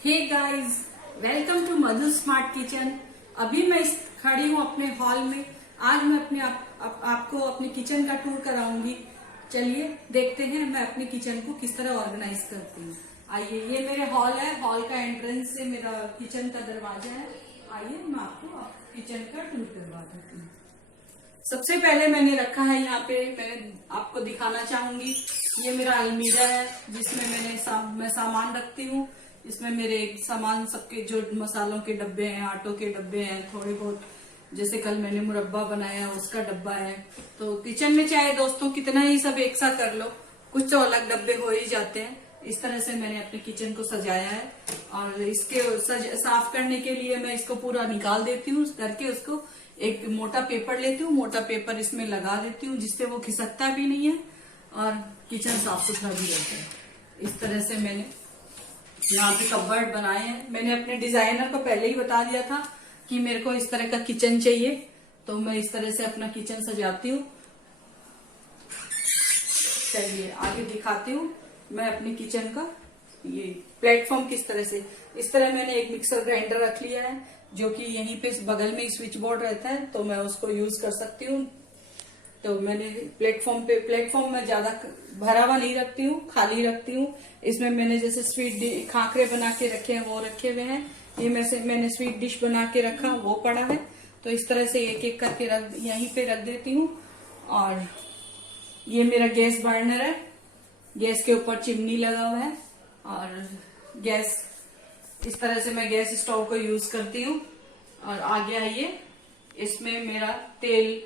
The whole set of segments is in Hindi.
Hey guys, welcome to Madhu smart kitchen. अभी मैं खड़ी हूँ अपने हॉल में। आज मैं आपको अपने किचन का टूर कराऊंगी। चलिए देखते हैं मैं अपने किचन को किस तरह ऑर्गेनाइज करती हूँ। आइए, ये मेरे हॉल है। हॉल का एंट्रेंस से मेरा किचन का दरवाजा है। आइए मैं आपको किचन का टूर करवा देती हूँ। सबसे पहले मैंने रखा है यहाँ पे, मैंने आपको दिखाना चाहूंगी, ये मेरा अलमीरा है जिसमें मैं सामान रखती हूँ। इसमें मेरे सामान सबके जो मसालों के डब्बे हैं, आटों के डब्बे हैं, थोड़े बहुत जैसे कल मैंने मुरब्बा बनाया उसका डब्बा है। तो किचन में चाहे दोस्तों कितना ही सब एक सा कर लो, कुछ तो अलग डब्बे हो ही जाते हैं। इस तरह से मैंने अपने किचन को सजाया है। और इसके साफ करने के लिए मैं इसको पूरा निकाल देती हूँ करके, उसको एक मोटा पेपर लेती हूँ, मोटा पेपर इसमें लगा देती हूँ जिससे वो खिसकता भी नहीं है और किचन साफ सुथरा भी रहता है। इस तरह से मैंने यहाँ पे कबर्ड बनाए हैं। मैंने अपने डिजाइनर को पहले ही बता दिया था कि मेरे को इस तरह का किचन चाहिए, तो मैं इस तरह से अपना किचन सजाती हूँ। चलिए आगे दिखाती हूँ मैं अपने किचन का ये प्लेटफॉर्म किस तरह से। इस तरह मैंने एक मिक्सर ग्राइंडर रख लिया है जो कि यहीं पे बगल में ही स्विच बोर्ड रहता है, तो मैं उसको यूज कर सकती हूँ। तो मैंने प्लेटफॉर्म में ज्यादा भरा हुआ नहीं रखती हूँ, खाली रखती हूँ। इसमें मैंने जैसे स्वीट खाकरे बना के रखे हैं वो रखे हुए हैं। ये मैंने स्वीट डिश बना के रखा वो पड़ा है। तो इस तरह से एक एक करके यहीं पे रख देती हूँ। और ये मेरा गैस बर्नर है, गैस के ऊपर चिमनी लगा हुआ है। और गैस इस तरह से मैं गैस स्टोव को यूज करती हूँ। और आगे आइए, इसमें मेरा तेल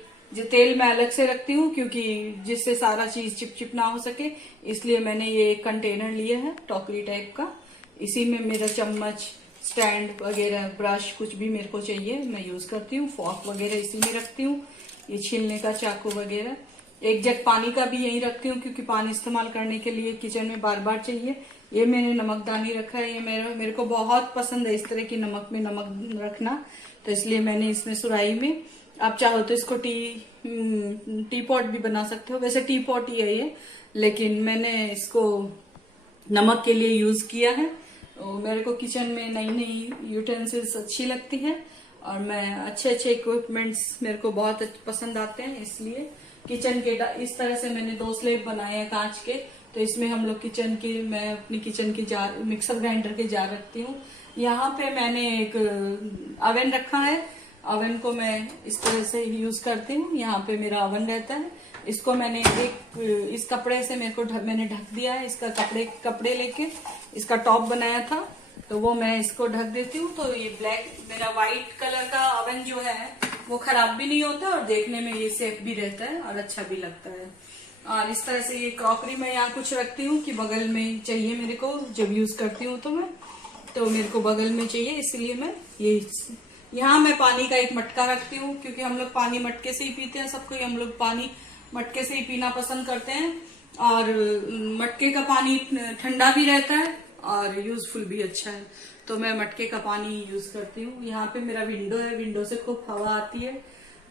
मैं अलग से रखती हूँ क्योंकि जिससे सारा चीज चिपचिप ना हो सके, इसलिए मैंने ये एक कंटेनर लिया है टोकरी टाइप का। इसी में मेरा चम्मच, स्टैंड वगैरह, ब्रश कुछ भी मेरे को चाहिए मैं यूज करती हूँ। फॉर्क वगैरह इसी में रखती हूँ, ये छीलने का चाकू वगैरह। एक जग पानी का भी यही रखती हूँ क्योंकि पानी इस्तेमाल करने के लिए किचन में बार बार चाहिए। ये मैंने नमकदानी रखा है, ये मेरे को बहुत पसंद है इस तरह की नमक में नमक रखना, तो इसलिए मैंने इसमें सुराही में, आप चाहो तो इसको टी पॉट भी बना सकते हो, वैसे टी पॉट ही है ये, लेकिन मैंने इसको नमक के लिए यूज किया है। तो मेरे को किचन में नई नई यूटेंसिल्स अच्छी लगती है और मैं अच्छे इक्विपमेंट्स मेरे को बहुत पसंद आते हैं, इसलिए किचन के इस तरह से मैंने 2 स्लैब बनाए हैं कांच के। तो इसमें हम लोग मैं अपनी किचन की जार, मिक्सर ग्राइंडर के जार रखती हूँ। यहाँ पे मैंने एक अवन रखा है, अवन को मैं इस तरह से यूज करती हूँ। यहाँ पे मेरा अवन रहता है, इसको मैंने इस कपड़े से मैंने ढक दिया है। इसका कपड़े लेके इसका टॉप बनाया था, तो वो मैं इसको ढक देती हूँ। तो ये मेरा व्हाइट कलर का अवन जो है वो खराब भी नहीं होता और देखने में ये सेफ भी रहता है और अच्छा भी लगता है। और इस तरह से ये क्रॉकरी मैं यहाँ कुछ रखती हूँ कि बगल में चाहिए मेरे को, जब यूज करती हूँ तो मेरे को बगल में चाहिए, इसलिए मैं यहाँ मैं पानी का एक मटका रखती हूँ क्योंकि हम लोग पानी मटके से ही पीते हैं। सबको हम लोग पानी मटके से ही पीना पसंद करते हैं और मटके का पानी ठंडा भी रहता है और यूजफुल भी अच्छा है, तो मैं मटके का पानी यूज करती हूँ। यहाँ पे मेरा विंडो है, विंडो से खूब हवा आती है,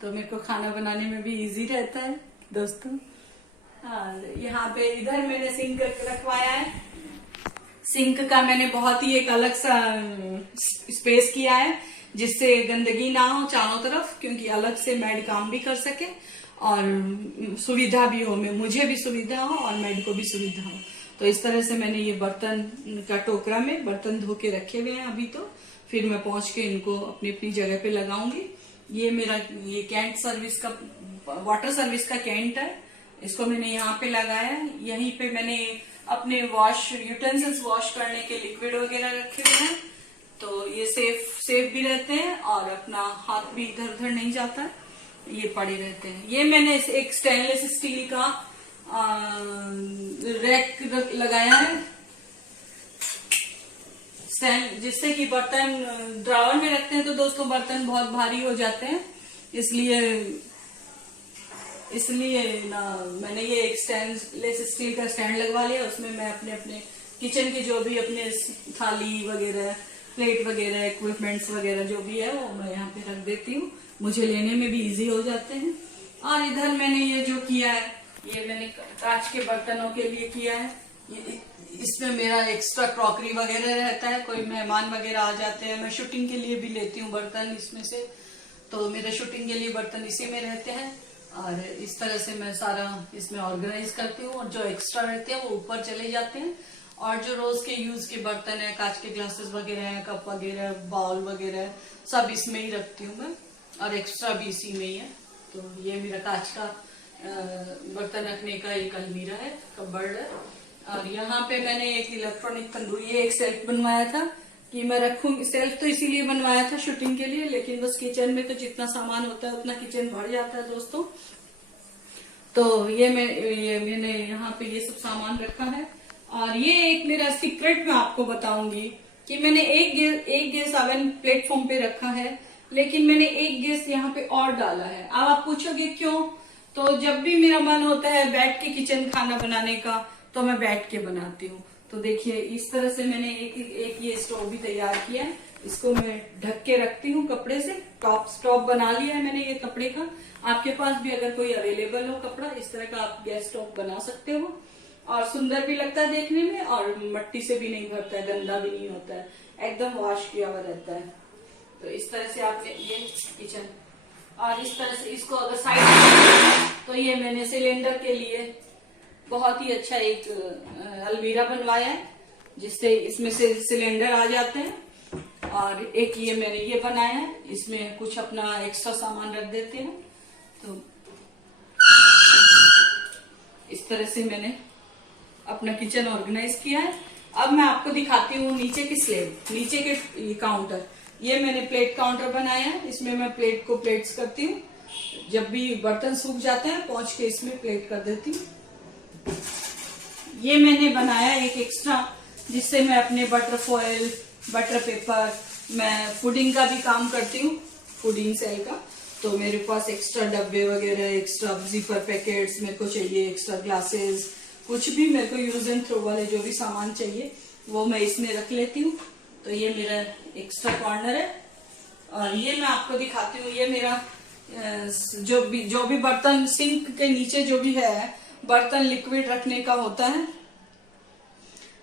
तो मेरे को खाना बनाने में भी इजी रहता है दोस्तों। और यहाँ पे इधर मैंने सिंक रखवाया है। सिंक का मैंने बहुत ही एक अलग सा स्पेस किया है जिससे गंदगी ना हो चारों तरफ, क्योंकि अलग से मैड काम भी कर सके और सुविधा भी हो, मुझे भी सुविधा हो और मैड को भी सुविधा हो। तो इस तरह से मैंने ये बर्तन का टोकरा में बर्तन धो के रखे हुए हैं अभी, तो फिर मैं पहुंच के इनको अपनी अपनी जगह पे लगाऊंगी। ये मेरा कैंट सर्विस का, वाटर सर्विस का कैंट है, इसको मैंने यहाँ पे लगाया है। यहीं पे मैंने अपने यूटेंसिल्स वॉश करने के लिक्विड वगैरह रखे हुए हैं, तो ये सेफ भी रहते हैं और अपना हाथ भी इधर उधर नहीं जाता, ये पड़े रहते हैं। ये मैंने एक स्टेनलेस स्टील का रैक लगाया है, जिससे कि बर्तन ड्रावर में रखते हैं तो दोस्तों बर्तन बहुत भारी हो जाते हैं, इसलिए ना मैंने ये एक स्टेनलेस स्टील का स्टैंड लगवा लिया। उसमें मैं अपने किचन के जो भी अपने थाली वगैरह, प्लेट वगैरह, इक्विपमेंट्स वगैरह जो भी है वो मैं यहाँ पे रख देती हूँ, मुझे लेने में भी इजी हो जाते हैं। और इधर मैंने ये जो किया है, ये मैंने कांच के बर्तनों के लिए किया है। इसमें मेरा एक्स्ट्रा क्रॉकरी वगैरह रहता है, कोई मेहमान वगैरह आ जाते हैं, मैं शूटिंग के लिए भी लेती हूँ बर्तन इसमें से, तो मेरे शूटिंग के लिए बर्तन इसी में रहते हैं। और इस तरह से मैं सारा इसमें ऑर्गेनाइज करती हूँ, और जो एक्स्ट्रा रहते हैं वो ऊपर चले जाते हैं। और जो रोज के यूज के बर्तन है, कांच के ग्लासेस वगैरह है, कप वगैरह, बाउल वगैरह, सब इसमें ही रखती हूँ मैं, और एक्स्ट्रा भी इसी में ही है। तो ये मेरा कांच का बर्तन रखने का एक अलमीरा है, कबर्ड है। और यहाँ पे मैंने एक इलेक्ट्रॉनिक तंदूरी, ये एक सेल्फ बनवाया था कि मैं रखूंगी। सेल्फ तो इसीलिए बनवाया था शूटिंग के लिए, लेकिन बस किचन में तो जितना सामान होता है उतना किचन भर जाता है दोस्तों। तो ये मैंने यहाँ पे ये सब सामान रखा है। और ये एक मेरा सीक्रेट मैं आपको बताऊंगी कि मैंने एक गैस ओवन प्लेटफॉर्म पे रखा है, लेकिन मैंने एक गैस यहाँ पे और डाला है। अब आप पूछोगे क्यों? तो जब भी मेरा मन होता है बैठ के किचन खाना बनाने का, तो मैं बैठ के बनाती हूँ। तो देखिए इस तरह से मैंने एक ये स्टोव भी तैयार किया है। इसको मैं ढक के रखती हूँ कपड़े से। स्टॉप बना लिया है मैंने ये कपड़े का। आपके पास भी अगर कोई अवेलेबल हो कपड़ा इस तरह का, आप गैस स्टोव बना सकते हो। और सुंदर भी लगता है देखने में, और मिट्टी से भी नहीं भरता है, गंदा भी नहीं होता है, एकदम वॉश किया हुआ रहता है। तो इस तरह से आपने ये किचन, और इस तरह से इसको अगर साइड, तो ये मैंने सिलेंडर के लिए बहुत ही अच्छा एक अलमीरा बनवाया है, जिससे इसमें से सिलेंडर आ जाते हैं। और एक ये मैंने ये बनाया है, इसमें कुछ अपना एक्स्ट्रा सामान रख देते हैं। तो इस तरह से मैंने अपना किचन ऑर्गेनाइज किया है। अब मैं आपको दिखाती हूँ नीचे की स्लेब, नीचे के काउंटर। ये मैंने प्लेट काउंटर बनाया है, इसमें मैं प्लेट्स करती हूँ। जब भी बर्तन सूख जाते हैं पहुंच के इसमें प्लेट कर देती हूँ। ये मैंने बनाया एक एक्स्ट्रा, जिससे मैं अपने बटर फॉयल, बटर पेपर, मैं फूडिंग का भी काम करती हूँ, फूडिंग सेल का। तो मेरे पास एक्स्ट्रा डब्बे वगैरह, एक्स्ट्रा जिपर पैकेट्स मेरे को चाहिए, एक्स्ट्रा ग्लासेस, कुछ भी मेरे को यूज एंड थ्रो वाले जो भी सामान चाहिए वो मैं इसमें रख लेती हूँ। तो ये मेरा एक्स्ट्रा कॉर्नर है। और ये मैं आपको दिखाती हूँ, ये मेरा जो भी बर्तन सिंक के नीचे जो भी है बर्तन लिक्विड रखने का होता है,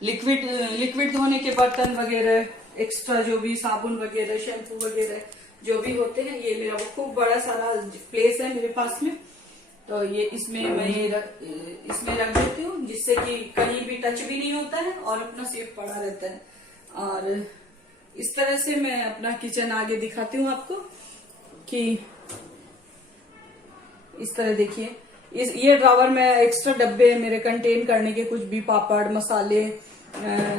लिक्विड धोने के बर्तन वगैरह, एक्स्ट्रा जो भी साबुन वगैरह, शैम्पू वगैरह जो भी होते हैं, ये मेरा खूब बड़ा सारा प्लेस है मेरे पास में। तो ये इसमें मैं इसमें रख देती हूँ, जिससे कि कहीं भी टच भी नहीं होता है और अपना सेफ पड़ा रहता है। और इस तरह से मैं अपना किचन आगे दिखाती हूँ आपको कि इस तरह देखिए, ये ड्रॉवर में एक्स्ट्रा डब्बे मेरे कंटेन करने के, कुछ भी पापड़, मसाले,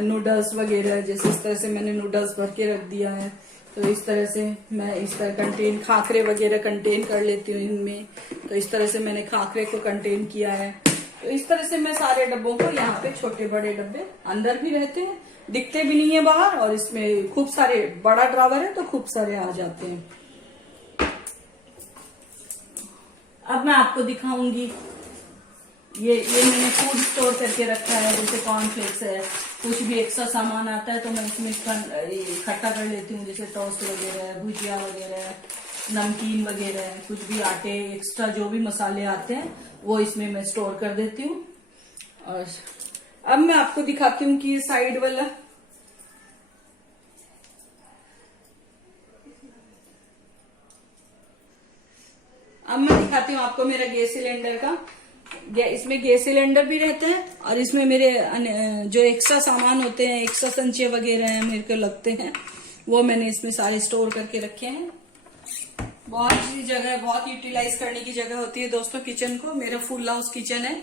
नूडल्स वगैरह, जैसे इस तरह से मैंने नूडल्स भर के रख दिया है। तो इस तरह से मैं इस तरह कंटेन, खाकरे वगैरह कंटेन कर लेती हूँ इनमें। तो इस तरह से मैंने खाकरे को कंटेन किया है। तो इस तरह से मैं सारे डब्बों को, यहाँ पे छोटे बड़े डब्बे अंदर भी रहते हैं, दिखते भी नहीं है बाहर, और इसमें खूब सारे, बड़ा ड्रॉवर है तो खूब सारे आ जाते हैं। अब मैं आपको दिखाऊंगी, ये मैंने फूड स्टोर करके रखा है, जैसे कॉर्नफ्लेक्स है, कुछ भी एक्स्ट्रा सामान आता है तो मैं इसमें इकट्ठा कर लेती हूँ, जैसे टोस्ट वगैरह, भुजिया वगैरह, नमकीन वगैरह, कुछ भी आटे एक्स्ट्रा जो भी मसाले आते हैं वो इसमें मैं स्टोर कर देती हूँ। और अब मैं आपको दिखाती हूँ कि साइड वाला, अब मैं दिखाती हूँ आपको मेरा गैस सिलेंडर का। इसमें गैस सिलेंडर भी रहता है, और इसमें मेरे जो एक्स्ट्रा सामान होते हैं, एक्स्ट्रा संचे वगैरह हैं मेरे को लगते हैं, वो मैंने इसमें सारे स्टोर करके रखे हैं। बहुत सी जगह, बहुत यूटिलाइज करने की जगह होती है दोस्तों किचन को। मेरा फुल हाउस किचन है,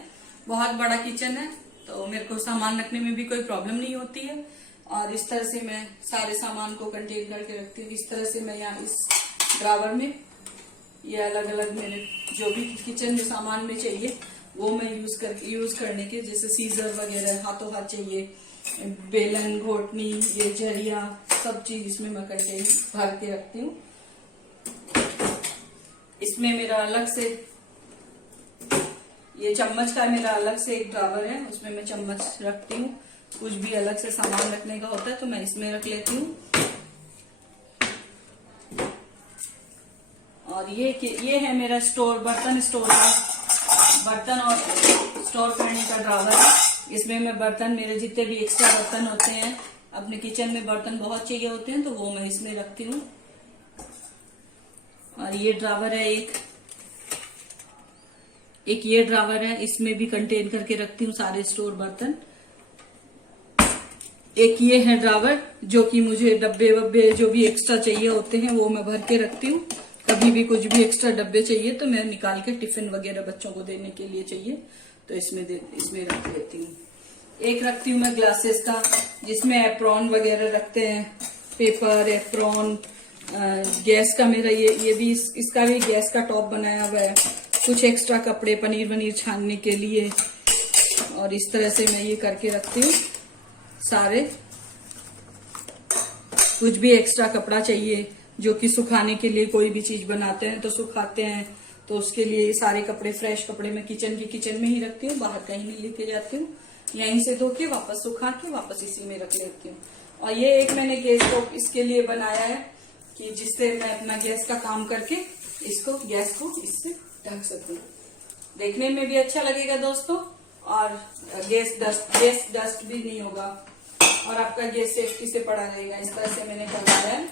बहुत बड़ा किचन है, तो मेरे को सामान रखने में भी कोई प्रॉब्लम नहीं होती है। और इस तरह से मैं सारे सामान को कंटेन करके रखती हूँ। इस तरह से मैं यहाँ इस ड्रावर में ये अलग अलग मेरे जो भी किचन में सामान में चाहिए वो मैं यूज करने के, जैसे सीजर वगैरह हाथों हाथ चाहिए, बेलन, घोटनी, ये झरिया, सब चीज इसमें मैं कंटेन भर के रखती हूँ। इसमें मेरा अलग से ये चम्मच का मेरा अलग से एक ड्रावर है, उसमें मैं चम्मच रखती हूँ। कुछ भी अलग से सामान रखने का होता है तो मैं इसमें रख लेती हूँ। और ये है मेरा स्टोर, बर्तन स्टोर का, बर्तन और स्टोर करने का ड्रावर है। इसमें मैं बर्तन, मेरे जितने भी एक्स्ट्रा बर्तन होते हैं, अपने किचन में बर्तन बहुत चाहिए होते हैं तो वो मैं इसमें रखती हूँ। और ये ड्रावर है, एक ये ड्रावर है, इसमें भी कंटेन करके रखती हूँ सारे स्टोर बर्तन। एक ये है ड्रावर जो कि मुझे डब्बे वब्बे जो भी एक्स्ट्रा चाहिए होते हैं वो मैं भर के रखती हूँ। कभी भी कुछ भी एक्स्ट्रा डब्बे चाहिए तो मैं निकाल के टिफिन वगैरह बच्चों को देने के लिए चाहिए तो इसमें रख लेती हूँ। एक रखती हूँ मैं ग्लासेस का, जिसमें एप्रॉन वगैरह रखते हैं, पेपर एप्रॉन। गैस का मेरा ये भी इसका भी गैस का टॉप बनाया हुआ है। कुछ एक्स्ट्रा कपड़े पनीर वनीर छानने के लिए, और इस तरह से मैं ये करके रखती हूँ सारे। कुछ भी एक्स्ट्रा कपड़ा चाहिए जो कि सुखाने के लिए, कोई भी चीज बनाते हैं तो सुखाते हैं तो उसके लिए सारे कपड़े, फ्रेश कपड़े मैं किचन में ही रखती हूँ, बाहर कहीं नहीं लेके जाती हूँ। यहीं से धो के वापस सुखा के वापस इसी में रख लेती हूँ। और ये एक मैंने गैस स्टोव इसके लिए बनाया है कि जिससे मैं अपना गैस का काम करके गैस को इससे ढक सकूं। देखने में भी अच्छा लगेगा दोस्तों, और गैस डस्ट भी नहीं होगा, और आपका गैस सेफ्टी से पड़ा रहेगा। इस तरह से मैंने करवाया है,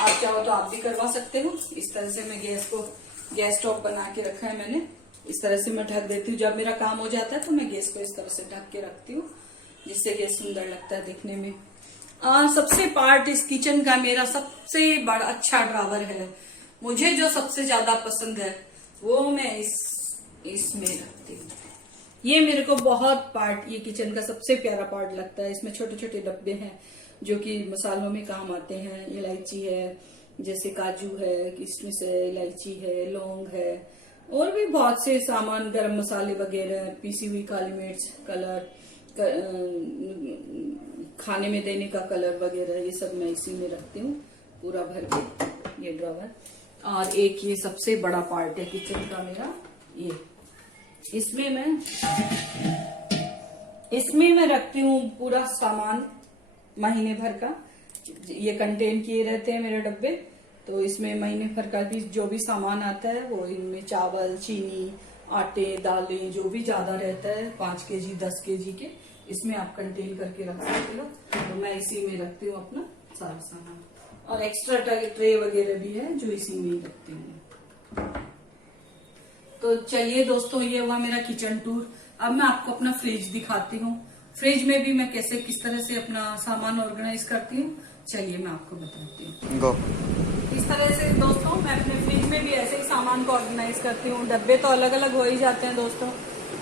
आप चाहो तो आप भी करवा सकते हो। इस तरह से मैं गैस स्टोव बना के रखा है मैंने। इस तरह से मैं ढक देती हूँ। जब मेरा काम हो जाता है तो मैं गैस को इस तरह से ढक के रखती हूँ, जिससे गैस सुंदर लगता है देखने में। सबसे पार्ट इस किचन का मेरा सबसे बड़ा अच्छा ड्रावर है। मुझे जो सबसे ज्यादा पसंद है वो मैं इसमें रखती हूँ। ये मेरे को बहुत ये किचन का सबसे प्यारा पार्ट लगता है। इसमें छोटे छोटे डब्बे हैं जो कि मसालों में काम आते हैं। इलायची है, जैसे काजू है, किशमिश है, इलायची है, लौंग है, और भी बहुत से सामान, गरम मसाले वगैरह, पीसी हुई काली मिर्च, कलर, खाने में देने का कलर वगैरह, ये सब मैं इसी में रखती हूँ पूरा भर के, ये ड्रावर। और एक ये सबसे बड़ा पार्ट है किचन का मेरा, ये इसमें मैं रखती हूँ पूरा सामान महीने भर का। ये कंटेन किए रहते हैं मेरे डब्बे, तो इसमें महीने भर का भी जो भी सामान आता है वो, इनमें चावल, चीनी, आटे, दालें, जो भी ज्यादा रहता है 5 केजी 10 केजी के, इसमें आप कंटेन करके रख सकते हो। तो मैं इसी में रखती हूँ अपना सारा सामान, और एक्स्ट्रा ट्रे वगैरह भी है जो इसी में ही रखती हूँ। तो चलिए दोस्तों, ये हुआ मेरा किचन टूर। अब मैं आपको अपना फ्रिज दिखाती हूँ। फ्रिज में भी मैं किस तरह से अपना सामान ऑर्गेनाइज करती हूँ, चलिए मैं आपको बताती हूँ। इस तरह से दोस्तों मैं अपने फ्रिज में भी ऐसे ही सामान को ऑर्गेनाइज करती हूँ। डब्बे तो अलग अलग हो ही जाते हैं दोस्तों,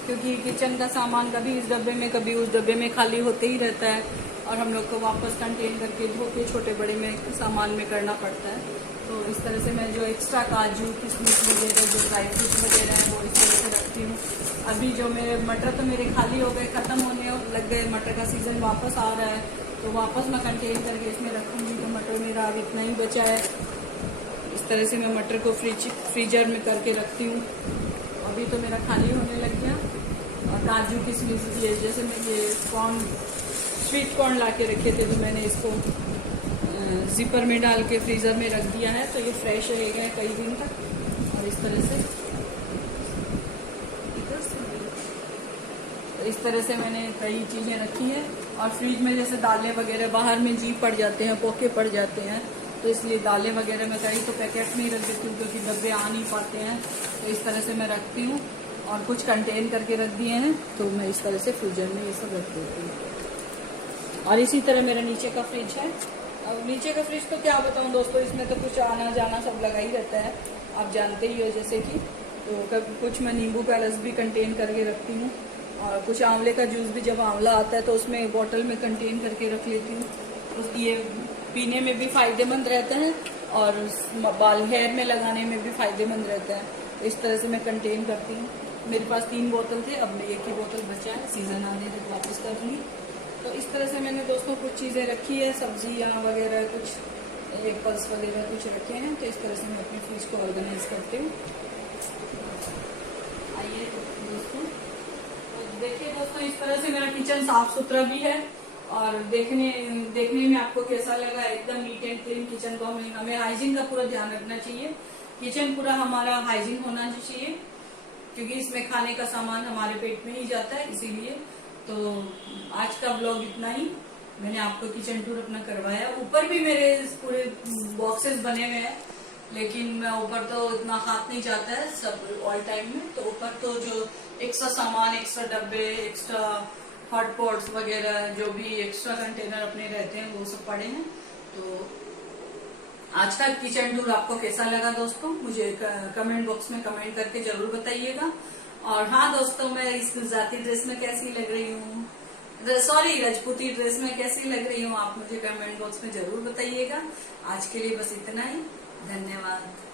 क्योंकि किचन का सामान कभी इस डब्बे में कभी उस डब्बे में खाली होते ही रहता है, और हम लोग को वापस कंटेन करके धो के छोटे बड़े में सामान में करना पड़ता है। तो इस तरह से मैं जो एक्स्ट्रा काजू, किशमिश वगैरह, जो ड्राई फ्रूट्स वगैरह हैं वो इस तरह से रखती हूँ। अभी जो मेरे मटर तो मेरे खाली हो गए, खत्म होने लग गए, मटर का सीजन वापस आ रहा है, तो वापस मैं कंटेन करके इसमें रखूंगी। तो मटर मेरा अब इतना ही बचा है। इस तरह से मैं मटर को फ्रीजर में करके रखती हूँ। अभी तो मेरा खाली होने लग गया। और काजू, किशमिश, ये जैसे मैं ये स्वीट कॉर्न ला के रखे थे, तो मैंने इसको जिपर में डाल के फ्रीजर में रख दिया है, तो ये फ्रेश रहेगा कई दिन तक। और इस तरह से मैंने कई चीजें रखी हैं। और फ्रिज में जैसे दालें वगैरह बाहर में जीप पड़ जाते हैं, पोके पड़ जाते हैं, तो इसलिए दालें वगैरह मैं कहीं तो पैकेट में ही रख देती हूँ, क्योंकि डब्बे आ नहीं पाते हैं। तो इस तरह से मैं रखती हूँ, और कुछ कंटेन करके रख दिए हैं तो मैं इस तरह से फ्रीजर में ये सब रख देती हूँ। और इसी तरह मेरा नीचे का फ्रिज है। अब नीचे का फ्रिज तो क्या बताऊं दोस्तों, इसमें तो कुछ आना जाना सब लगा ही रहता है, आप जानते ही हो। जैसे कि तो कुछ मैं नींबू का रस भी कंटेन करके रखती हूँ, और कुछ आंवले का जूस भी, जब आंवला आता है तो उसमें बॉटल में कंटेन करके रख लेती हूँ। तो ये पीने में भी फायदेमंद रहता है, और हेयर में लगाने में भी फायदेमंद रहता है। तो इस तरह से मैं कंटेन करती हूँ। मेरे पास 3 बोतल थे, अब मैं एक ही बोतल बचा है, सीजन आने तक वापस कर लूँगी। तो इस तरह से मैंने दोस्तों कुछ चीज़ें रखी है, सब्जियाँ वगैरह, कुछ एप्पल्स वगैरह कुछ रखे हैं। तो इस तरह से मैं अपने फ्रिज को ऑर्गेनाइज करती हूँ। आइए दोस्तों, तो देखिए दोस्तों, इस तरह से मेरा किचन साफ सुथरा भी है, और देखने में आपको कैसा लगा, एकदम नीट एंड क्लीन किचन को हमें हाइजीन का पूरा ध्यान रखना चाहिए। किचन पूरा हमारा हाइजीन होना चाहिए, क्योंकि इसमें खाने का सामान हमारे पेट में ही जाता है, इसीलिए। तो आज का ब्लॉग इतना ही। मैंने आपको किचन टूर अपना करवाया। ऊपर भी मेरे पूरे बॉक्सेस बने हुए हैं, लेकिन मैं ऊपर तो इतना हाथ नहीं जाता है सब ऑल टाइम में। तो ऊपर तो जो एक्स्ट्रा सामान, एक्स्ट्रा डब्बे, एक्स्ट्रा हॉट पॉट्स वगैरह, जो भी एक्स्ट्रा कंटेनर अपने रहते हैं वो सब पड़े हैं। तो आज का किचन टूर आपको कैसा लगा दोस्तों, मुझे कमेंट बॉक्स में कमेंट करके जरूर बताइएगा। और हाँ दोस्तों, मैं इस गुजराती ड्रेस में कैसी लग रही हूँ, सॉरी राजपूती ड्रेस में कैसी लग रही हूँ, आप मुझे कमेंट बॉक्स में जरूर बताइएगा। आज के लिए बस इतना ही। धन्यवाद।